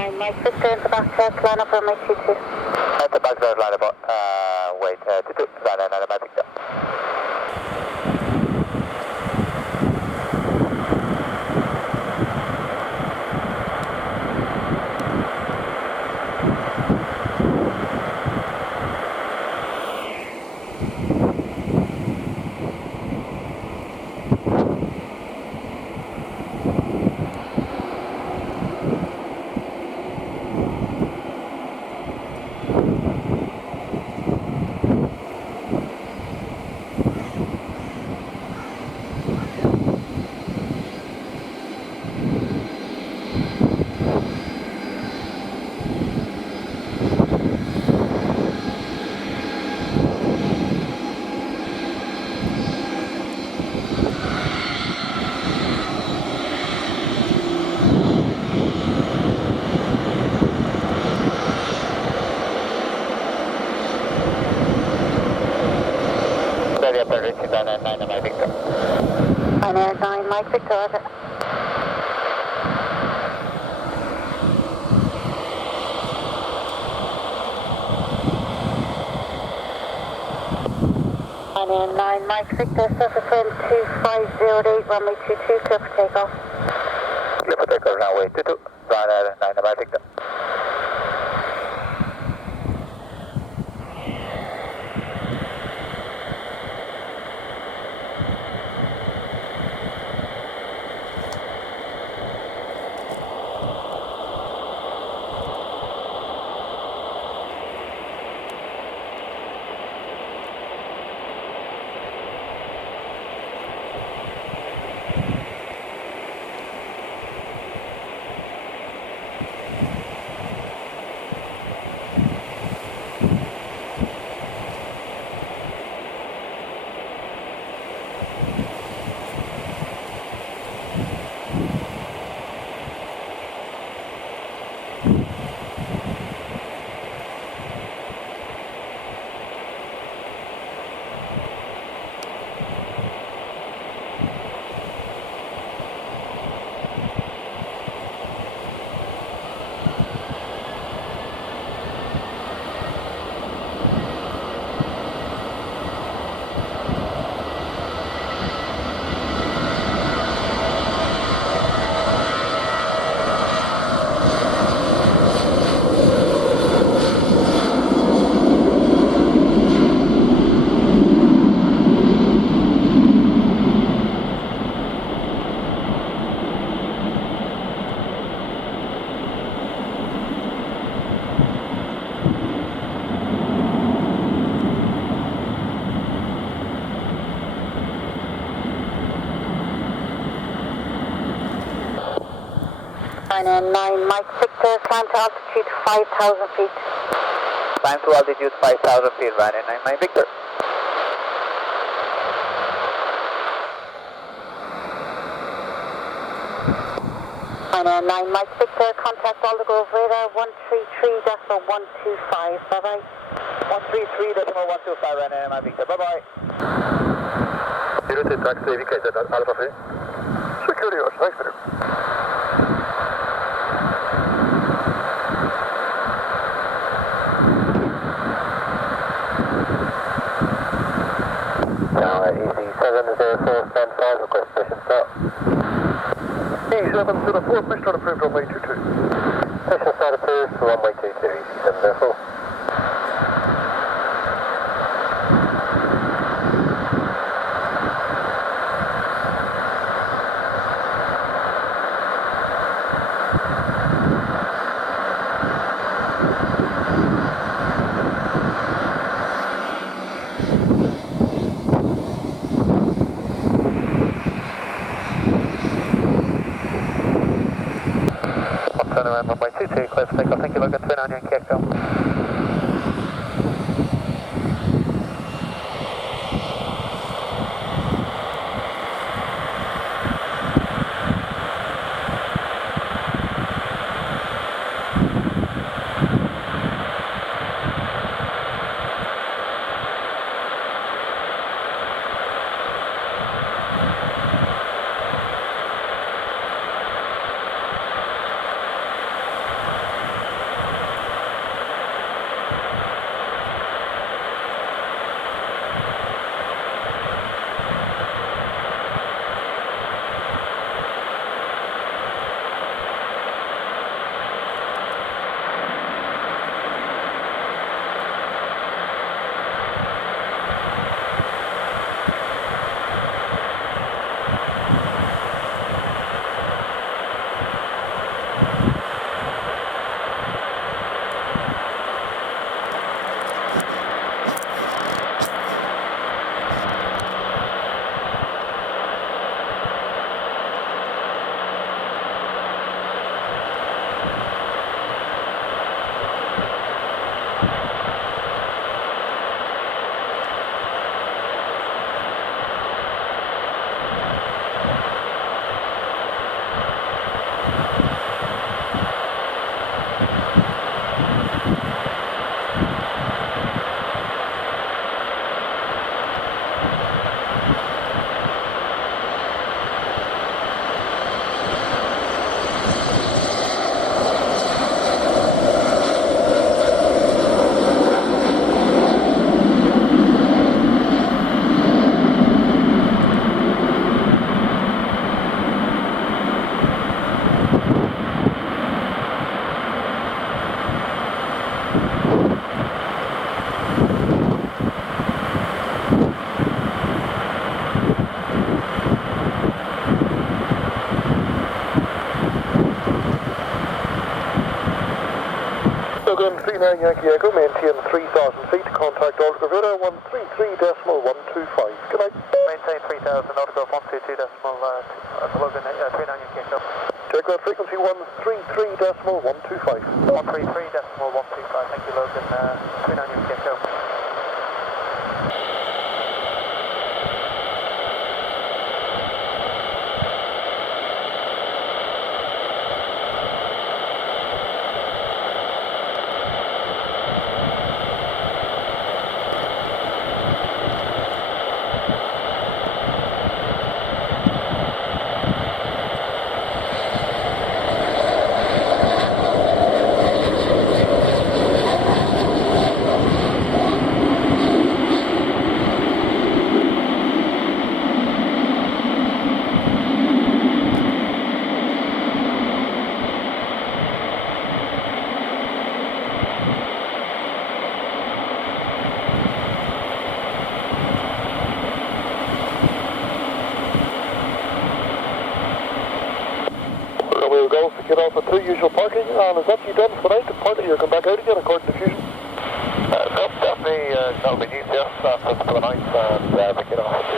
9, Mike Victor in the back test, line up runway 22. At the back there, line up, wait, 22, Ryanair 9 Victor. Ryanair 9 Mike Victor. Ryanair 9, Mike Victor, roger. Ryanair 9, Mike Victor, surface wind 2508, runway 22, clear for takeoff. Clear for takeoff, runway 22, Ryanair 9 Mike Victor. Ryanair 9, Mike Victor, climb to altitude 5,000 feet. Climb to altitude 5,000 feet, Ryanair 9 Mike Victor. Ryanair 9, Mike Victor, contact Aldergrove radar 133.125, bye-bye. 133.125, Ryanair 9 Victor, bye-bye. 02 taxi, VKZ Alpha 3. Security yours, thanks for it. Now EC704 stand 5, request station start. E704, push start approved runway 22. Station start approved for runway 22, EC704. Turn around runway 22, clear for takeoff. Thank you, Logan. Twin on Yankee Echo. Logan 39 Yankee Echo, maintain 3,000 feet, contact Altigraph radar 133.125. Good night. Maintain 3,000, autograph 122 decimal, Logan 39 Yankee Echo. Check that frequency 133.125. 133.125, thank you Logan, 39 Yankee Echo. Romeo Golf, get off at 2 usual parking, and is that you done for the night? Party, you're coming back out again according to Fusion? Nope, definitely, that'll be neat, yes, that's for the night, and we get off.